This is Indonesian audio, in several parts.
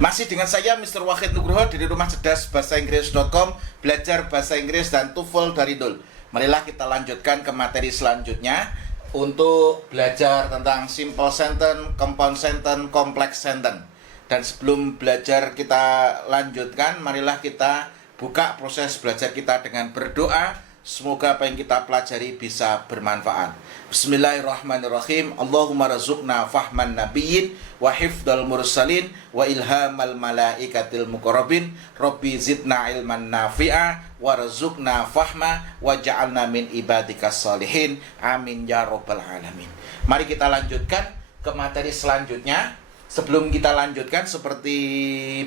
Masih dengan saya Mr. Wahid Nugroho dari Rumah Cerdas Bahasa Inggris.com, belajar bahasa Inggris dan TOEFL dari nol. Marilah kita lanjutkan ke materi selanjutnya untuk belajar tentang simple sentence, compound sentence, complex sentence. Dan sebelum belajar kita lanjutkan, marilah kita buka proses belajar kita dengan berdoa. Semoga apa yang kita pelajari bisa bermanfaat. Bismillahirrahmanirrahim. Allahumma razukna fahman nabiyyin wa hifdal mursalin wa ilhamal malaikatil muqarrabin. Rabbi zidna ilman nafi'a wa razukna fahma wa ja'alna min ibadikas salihin. Amin ya rabbal alamin. Mari kita lanjutkan ke materi selanjutnya. Sebelum kita lanjutkan, seperti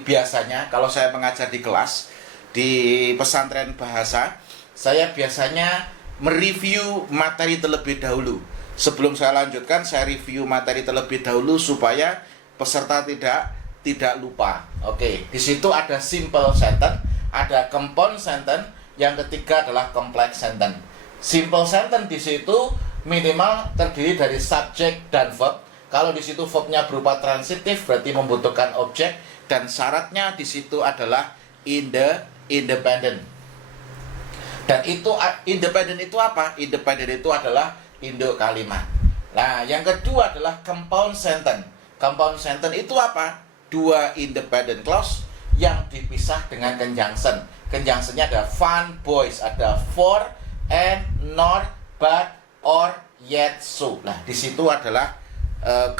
biasanya kalau saya mengajar di kelas di pesantren bahasa, saya biasanya mereview materi terlebih dahulu. Sebelum saya lanjutkan, saya review materi terlebih dahulu supaya peserta tidak lupa. Oke, di situ ada simple sentence, ada compound sentence, yang ketiga adalah complex sentence. Simple sentence di situ minimal terdiri dari subjek dan verb. Kalau di situ verbnya berupa transitif berarti membutuhkan objek, dan syaratnya di situ adalah independent. Dan itu independen itu apa? Independen itu adalah induk kalimat. Nah, yang kedua adalah compound sentence. Compound sentence itu apa? Dua independent clause yang dipisah dengan conjunction. Conjunctionnya ada fun, boys, ada for, and, nor, but, or, yet, so. Nah, di situ adalah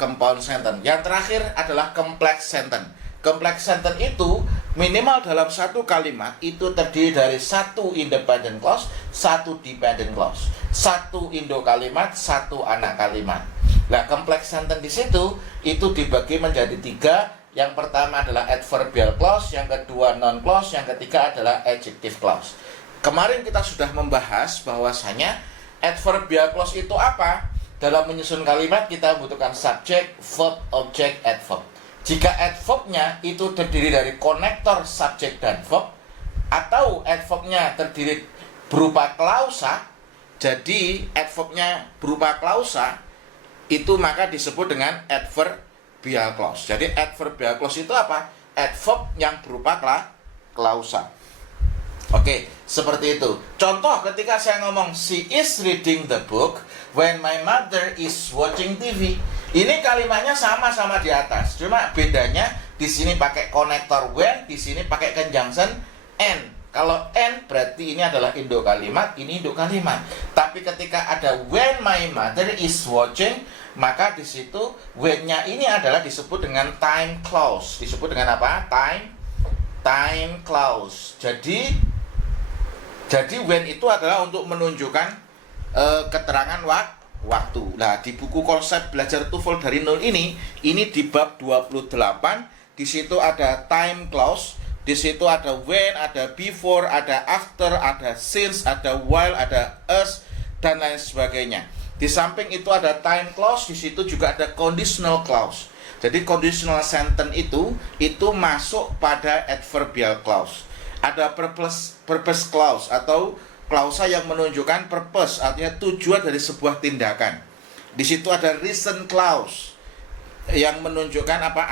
compound sentence. Yang terakhir adalah complex sentence. Complex sentence itu minimal dalam satu kalimat itu terdiri dari satu independent clause, satu dependent clause, satu induk kalimat, satu anak kalimat. Nah, complex sentence di situ itu dibagi menjadi tiga. Yang pertama adalah adverbial clause, yang kedua non clause, yang ketiga adalah adjective clause. Kemarin kita sudah membahas bahwasanya adverbial clause itu apa? Dalam menyusun kalimat kita membutuhkan subjek, verb, object, adverb. Jika adverbnya itu terdiri dari konektor subjek dan verb, atau adverbnya terdiri berupa klausa, jadi adverbnya berupa klausa, itu maka disebut dengan adverbial clause. Jadi adverbial clause itu apa? Adverb yang berupa klausa. Oke, seperti itu. Contoh ketika saya ngomong she is reading the book when my mother is watching TV. Ini kalimatnya sama-sama di atas. Cuma bedanya di sini pakai konektor when, di sini pakai conjunction and. Kalau and berarti ini adalah induk kalimat, ini induk kalimat. Tapi ketika ada when my mother is watching, maka di situ when-nya ini adalah disebut dengan time clause. Disebut dengan apa? Time clause. Jadi when itu adalah untuk menunjukkan keterangan waktu. Nah, di buku konsep belajar TOEFL dari nol ini di bab 28, di situ ada time clause, di situ ada when, ada before, ada after, ada since, ada while, ada as, dan lain sebagainya. Di samping itu ada time clause, di situ juga ada conditional clause. Jadi conditional sentence itu masuk pada adverbial clause. Ada purpose clause atau klausa yang menunjukkan purpose, artinya tujuan dari sebuah tindakan. Di situ ada reason clause yang menunjukkan apa?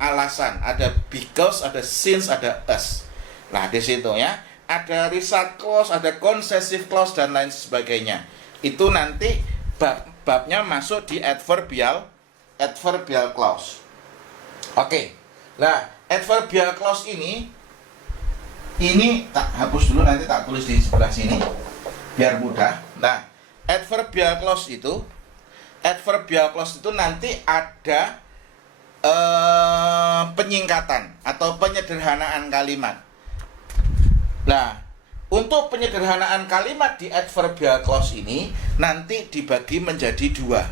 Alasan. Ada because, ada since, ada as. Nah, di situ ya. Ada result clause, ada concessive clause dan lain sebagainya. Itu nanti babnya masuk di adverbial clause. Oke. Nah, adverbial clause ini tak hapus dulu, nanti tak tulis di sebelah sini biar mudah. Nah, adverbial clause itu nanti ada penyingkatan atau penyederhanaan kalimat. Nah, untuk penyederhanaan kalimat di adverbial clause ini nanti dibagi menjadi dua.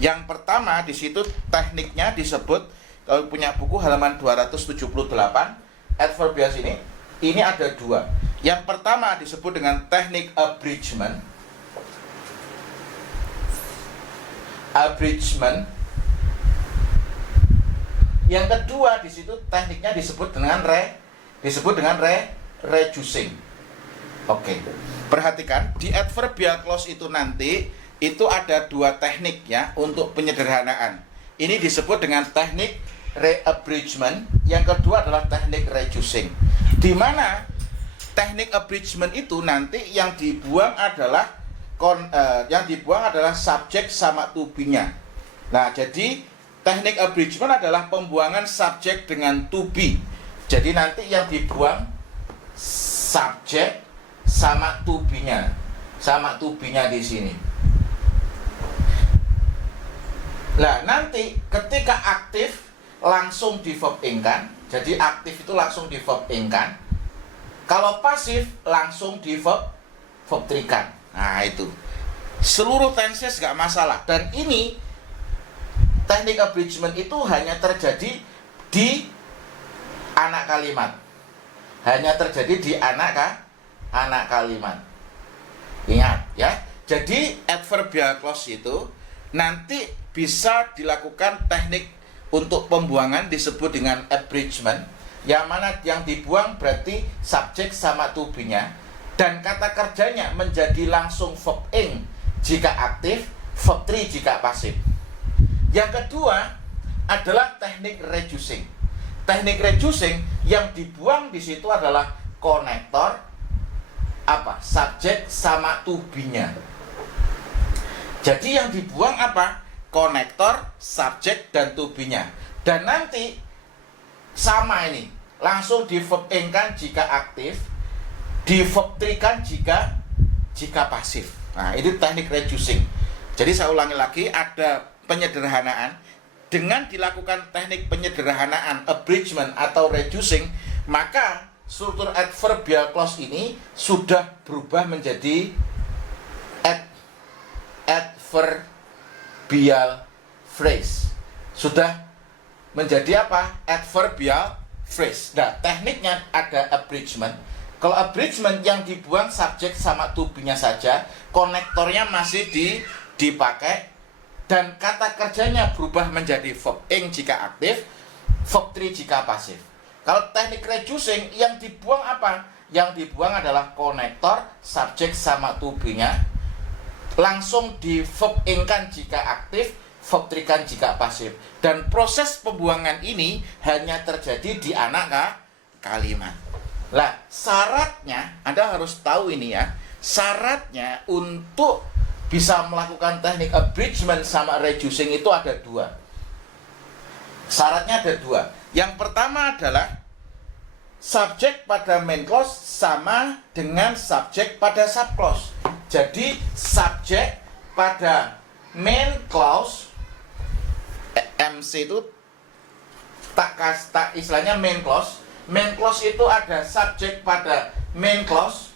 Yang pertama di situ tekniknya disebut, kalau punya buku halaman 278 adverbial ini ada dua. Yang pertama disebut dengan teknik abridgment. Yang kedua di situ tekniknya disebut dengan reducing. Oke. Perhatikan di adverbial clause itu nanti itu ada dua teknik ya untuk penyederhanaan. Ini disebut dengan teknik abridgment, yang kedua adalah teknik reducing. Di mana teknik abridgment itu nanti yang dibuang adalah subjek sama to be-nya. Nah, jadi teknik abridgment adalah pembuangan subjek dengan to be. Jadi nanti yang dibuang subjek sama to be-nya. Sama to be-nya di sini. Nah, nanti ketika aktif langsung di verb ing-kan. Jadi aktif itu langsung di verb ing-kan. Kalau pasif langsung di verb 3-kan. Nah, itu. Seluruh tenses gak masalah. Dan ini teknik abridgment itu hanya terjadi di anak kalimat. Hanya terjadi di anak kalimat. Ingat ya. Jadi adverbial clause itu nanti bisa dilakukan teknik untuk pembuangan disebut dengan abridgment, yang mana yang dibuang berarti subjek sama to be-nya, dan kata kerjanya menjadi langsung verb ing jika aktif, verb 3 jika pasif. Yang kedua adalah teknik reducing. Teknik reducing yang dibuang di situ adalah konektor subjek sama to be-nya. Jadi yang dibuang apa? Konektor, subjek, dan to be-nya. Dan nanti sama ini, langsung di verb ing-kan jika aktif, di verb 3-kan jika pasif. Nah, ini teknik reducing. Jadi saya ulangi lagi, ada penyederhanaan. Dengan dilakukan teknik penyederhanaan, abridgment atau reducing, maka struktur adverbial clause ini sudah berubah menjadi adverbial phrase. Sudah menjadi apa? Adverbial phrase. Nah, tekniknya ada abridgment. Kalau abridgment yang dibuang subjek sama to be-nya saja, konektornya masih dipakai, dan kata kerjanya berubah menjadi verb ing jika aktif, verb 3 jika pasif. Kalau teknik reducing yang dibuang apa? Yang dibuang adalah konektor, subjek sama to be-nya, langsung di verb ing-kan jika aktif, verb 3-kan jika pasif. Dan proses pembuangan ini hanya terjadi di anak kalimat. Lah, syaratnya Anda harus tahu ini ya. Syaratnya untuk bisa melakukan teknik abridgment sama reducing itu ada 2. Syaratnya ada 2. Yang pertama adalah subjek pada main clause sama dengan subjek pada sub clause. Jadi subjek pada main clause, MC itu tak istilahnya main clause. Main clause itu ada subjek pada main clause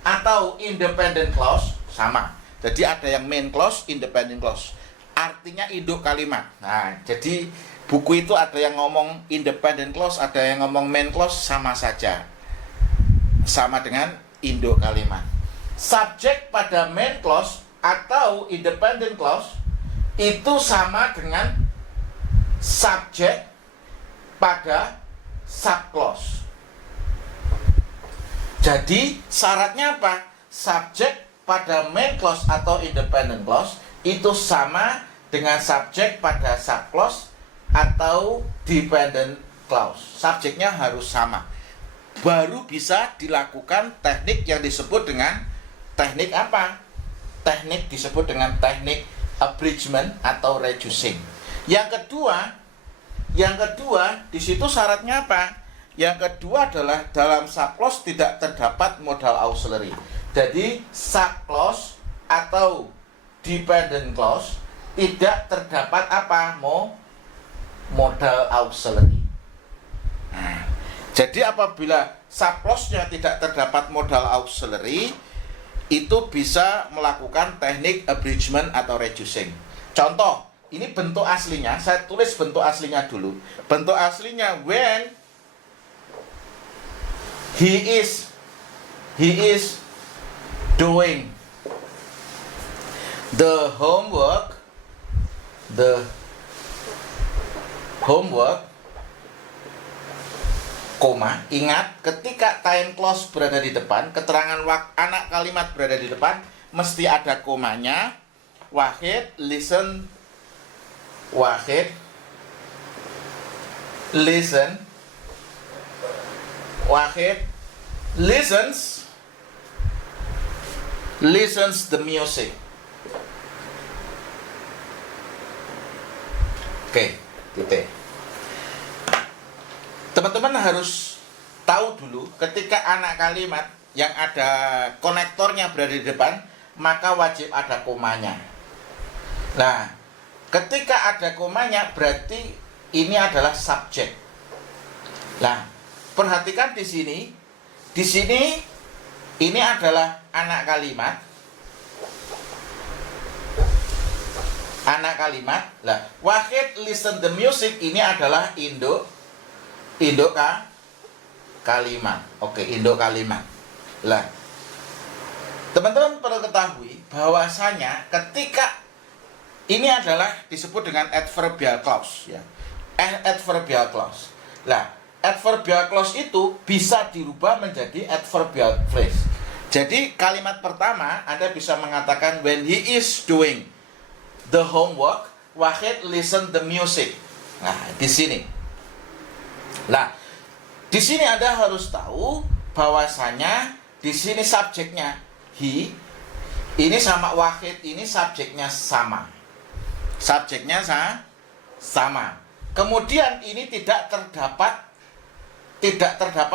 atau independent clause sama. Jadi ada yang main clause, independent clause. Artinya induk kalimat. Nah, jadi buku itu ada yang ngomong independent clause, ada yang ngomong main clause, sama saja. Sama dengan induk kalimat. Subjek pada main clause atau independent clause itu sama dengan subjek pada sub clause. Jadi syaratnya apa? Subjek pada main clause atau independent clause itu sama dengan subjek pada sub clause atau dependent clause. Subjeknya harus sama. Baru bisa dilakukan teknik yang disebut dengan teknik apa? Teknik disebut dengan teknik abridgment atau reducing. Yang kedua di situ syaratnya apa? Yang kedua adalah dalam sub clause tidak terdapat modal auxiliary. Jadi sub clause atau dependent clause tidak terdapat apa? Modal auxiliary. Nah, jadi apabila sub clause-nya tidak terdapat modal auxiliary, itu bisa melakukan teknik abridgment atau reducing. Contoh, ini bentuk aslinya, saya tulis bentuk aslinya dulu. Bentuk aslinya when he is doing the homework, koma, ingat ketika time clause berada di depan, keterangan anak kalimat berada di depan, mesti ada komanya. Wahid, listen, Wahid listen, Wahid listens the music. Oke, titik. Teman-teman harus tahu dulu ketika anak kalimat yang ada konektornya berada di depan, maka wajib ada komanya. Nah, ketika ada komanya berarti ini adalah subjek. Nah, perhatikan di sini. Di sini ini adalah anak kalimat. Anak kalimat. Lah, Wahid listen the music ini adalah induk kalimat. Oke, induk kalimat. Lah, teman-teman perlu ketahui bahwasanya ketika ini adalah disebut dengan adverbial clause ya. Adverbial clause. Lah, adverbial clause itu bisa dirubah menjadi adverbial phrase. Jadi kalimat pertama Anda bisa mengatakan when he is doing the homework, Wahid listen the music. Nah, di sini. Nah, di sini Anda harus tahu bahwasanya di sini subjeknya he, ini sama Wahid, ini subjeknya sama. Subjeknya sama. Kemudian ini tidak terdapat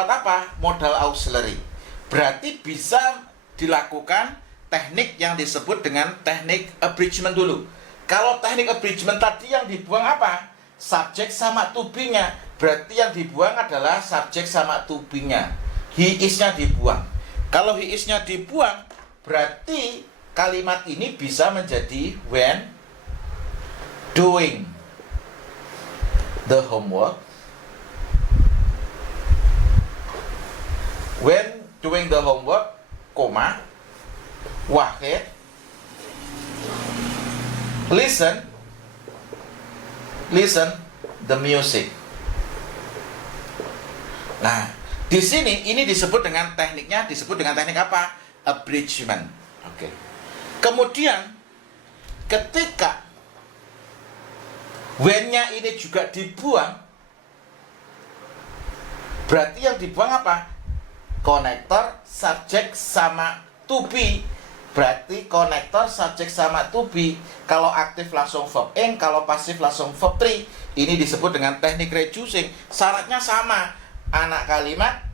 apa? Modal auxiliary. Berarti bisa dilakukan teknik yang disebut dengan teknik abridgment dulu. Kalau teknik abridgment tadi yang dibuang apa? Subjek sama to be-nya. Berarti yang dibuang adalah subjek sama to be-nya. He is-nya dibuang. Kalau he is-nya dibuang, berarti kalimat ini bisa menjadi when doing the homework. When doing the homework, koma, Wahid listen the music. Nah, di sini ini disebut dengan teknik apa? Abridgment. Oke. Kemudian ketika when-nya ini juga dibuang, berarti yang dibuang apa? Konektor, subjek sama to be. Berarti konektor, subjek sama to be. Kalau aktif langsung verb ing, kalau pasif langsung verb 3. Ini disebut dengan teknik reducing. Syaratnya sama. Anak kalimat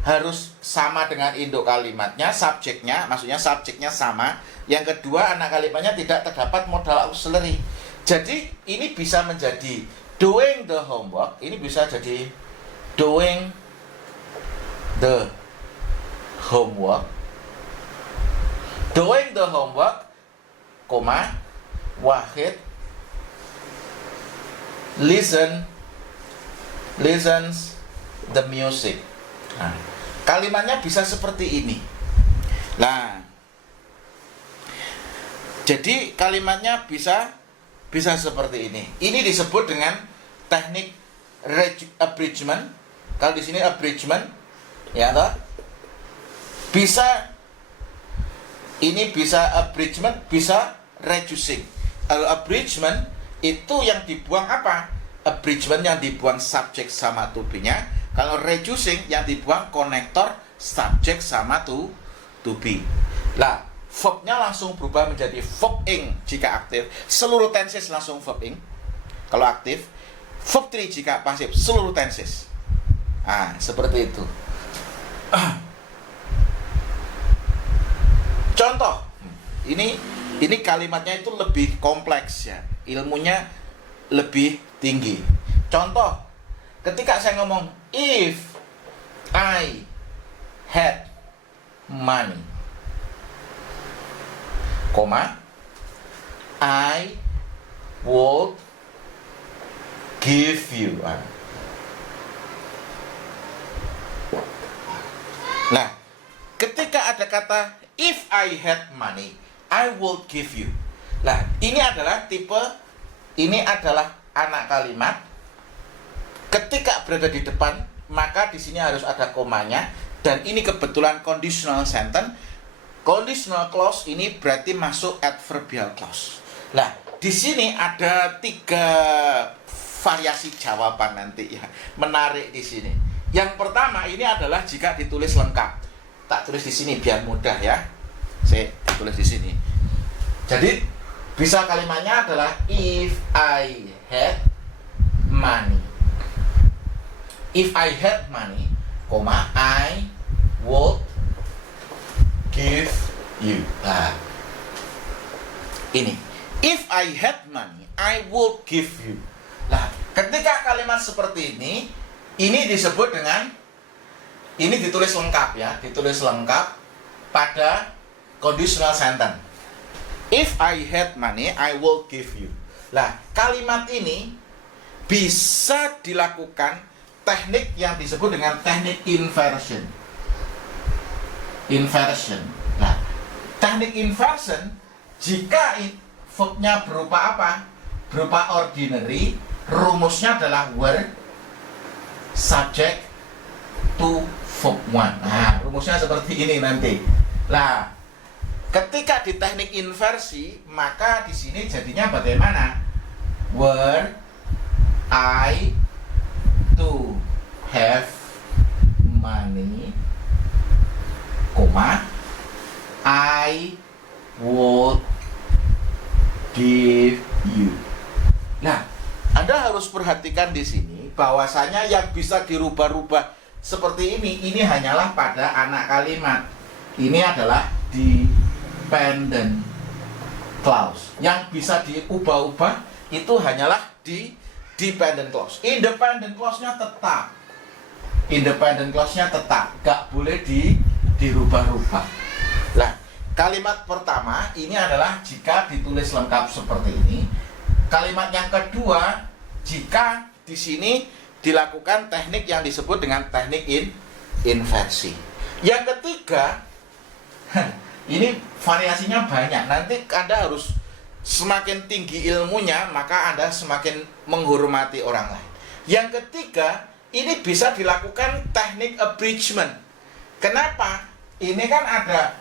harus sama dengan induk kalimatnya, subjeknya, maksudnya subjeknya sama. Yang kedua, anak kalimatnya tidak terdapat modal auxiliary. Jadi ini bisa menjadi doing the homework. Ini bisa jadi doing the homework. Doing the homework, koma, Wahid listens the music. Nah, kalimatnya bisa seperti ini. Nah, jadi kalimatnya bisa seperti ini. Ini disebut dengan teknik abridgment. Kalau di sini abridgment, ya toh? Ini bisa abridgment, bisa reducing. Kalau abridgment itu yang dibuang apa? Abridgment yang dibuang subjek sama to be-nya. Kalau reducing yang dibuang konektor, subjek sama to be. Lah, verb-nya langsung berubah menjadi verb ing jika aktif. Seluruh tenses langsung verb ing kalau aktif. Verb 3 jika pasif, seluruh tenses. Ah, seperti itu. Contoh, ini kalimatnya itu lebih kompleks ya, ilmunya lebih tinggi. Contoh, ketika saya ngomong if I had money, koma, I would give you. Nah, ketika ada kata if I had money, I would give you. Nah, ini adalah anak kalimat. Ketika berada di depan, maka di sini harus ada komanya. Dan ini kebetulan conditional sentence. Conditional clause ini berarti masuk adverbial clause. Nah, di sini ada 3 variasi jawaban nanti ya. Menarik di sini. Yang pertama ini adalah jika ditulis lengkap. Tak tulis di sini biar mudah ya. Saya tulis di sini. Jadi bisa kalimatnya adalah if I had money. If I had money, I would give you. Nah, ini. If I had money, I would give you. Nah, ketika kalimat seperti ini disebut dengan, ini ditulis lengkap ya, ditulis lengkap pada conditional sentence. If I had money, I will give you. Nah, kalimat ini bisa dilakukan teknik yang disebut dengan teknik inversion. Inversion. Nah, teknik inversion jika verbnya berupa apa? Berupa ordinary, rumusnya adalah were, subject to verb one. Nah, rumusnya seperti ini nanti. Nah, ketika di teknik inversi, maka di sini jadinya bagaimana? Were I to have money, I would give you. Nah, Anda harus perhatikan di sini bahwasanya yang bisa dirubah-rubah seperti ini hanyalah pada anak kalimat. Ini adalah dependent clause. Yang bisa diubah-ubah itu hanyalah di dependent clause. Independent clause-nya tetap. Independent clause-nya tetap, gak boleh dirubah-rubah. Nah, kalimat pertama ini adalah jika ditulis lengkap seperti ini. Kalimat yang kedua, jika di sini dilakukan teknik yang disebut dengan teknik inversi. Yang ketiga, ini variasinya banyak. Nanti Anda harus semakin tinggi ilmunya, maka Anda semakin menghormati orang lain. Yang ketiga, ini bisa dilakukan teknik abridgment. Kenapa? Ini kan ada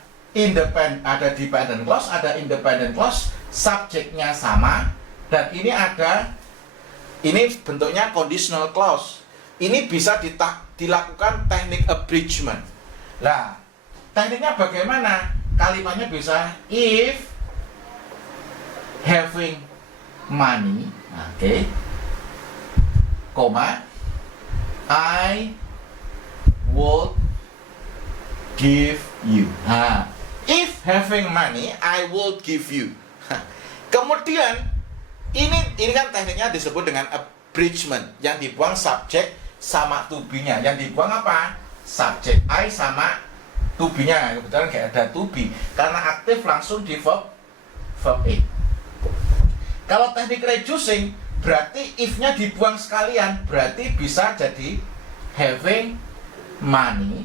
dependent clause, ada independent clause, subjeknya sama, dan ini bentuknya conditional clause. Ini bisa dilakukan teknik abridgment. Nah, tekniknya bagaimana? Kalimatnya bisa if having money, I would give you. Nah, if having money, I would give you. Kemudian ini kan tekniknya disebut dengan abridgment, yang dibuang subjek sama to be-nya. Yang dibuang apa? Subjek I sama to be-nya. Kebetulan nggak ada to be karena aktif langsung di verb A. Kalau teknik reducing, berarti if-nya dibuang sekalian, berarti bisa jadi having money,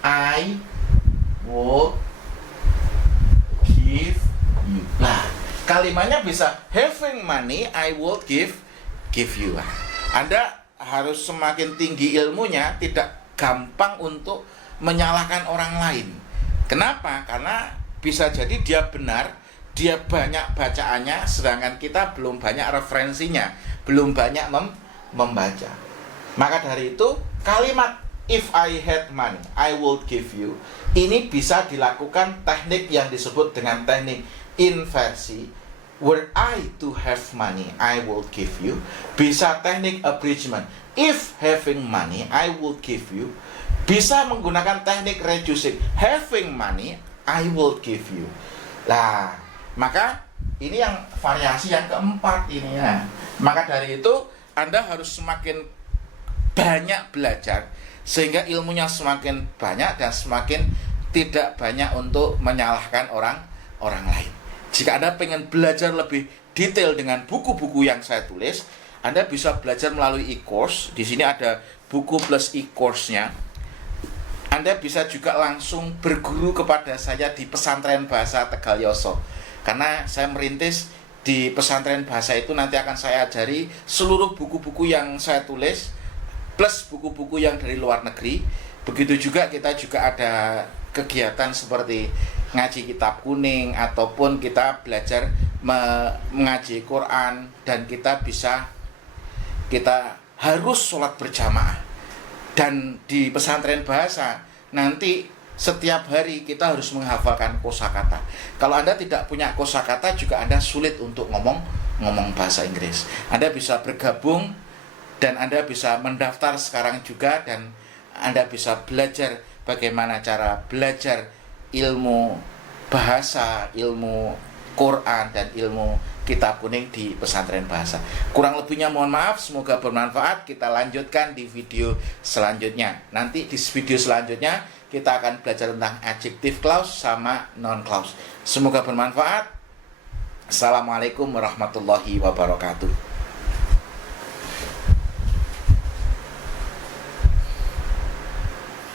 I would give you. Nah, kalimatnya bisa having money, I would give you. Anda harus semakin tinggi ilmunya, tidak gampang untuk menyalahkan orang lain. Kenapa? Karena bisa jadi dia benar, dia banyak bacaannya, sedangkan kita belum banyak referensinya, belum banyak membaca. Maka dari itu, kalimat if I had money, I would give you, ini bisa dilakukan teknik yang disebut dengan teknik inversi. Were I to have money, I would give you. Bisa teknik abridgment. If having money, I would give you. Bisa menggunakan teknik reducing. Having money, I would give you. Lah, maka ini yang variasi yang keempat ini ya. Maka dari itu Anda harus semakin banyak belajar sehingga ilmunya semakin banyak dan semakin tidak banyak untuk menyalahkan orang lain. Jika Anda pengen belajar lebih detail dengan buku-buku yang saya tulis, Anda bisa belajar melalui e-course. Di sini ada buku plus e-course-nya. Anda bisa juga langsung berguru kepada saya di Pesantren Bahasa Tegal Yoso. Karena saya merintis di pesantren bahasa itu, nanti akan saya ajari seluruh buku-buku yang saya tulis plus buku-buku yang dari luar negeri. Begitu juga kita juga ada kegiatan seperti ngaji kitab kuning ataupun kita belajar mengaji Quran, dan kita harus sholat berjamaah. Dan di pesantren bahasa nanti setiap hari kita harus menghafalkan kosakata. Kalau Anda tidak punya kosakata juga Anda sulit untuk ngomong bahasa Inggris. Anda bisa bergabung dan Anda bisa mendaftar sekarang juga, dan Anda bisa belajar bagaimana cara belajar ilmu bahasa, ilmu Quran, dan ilmu kitab kuning di pesantren bahasa. Kurang lebihnya mohon maaf, semoga bermanfaat. Kita lanjutkan di video selanjutnya. Nanti di video selanjutnya kita akan belajar tentang adjective clause sama noun clause. Semoga bermanfaat. Assalamualaikum warahmatullahi wabarakatuh.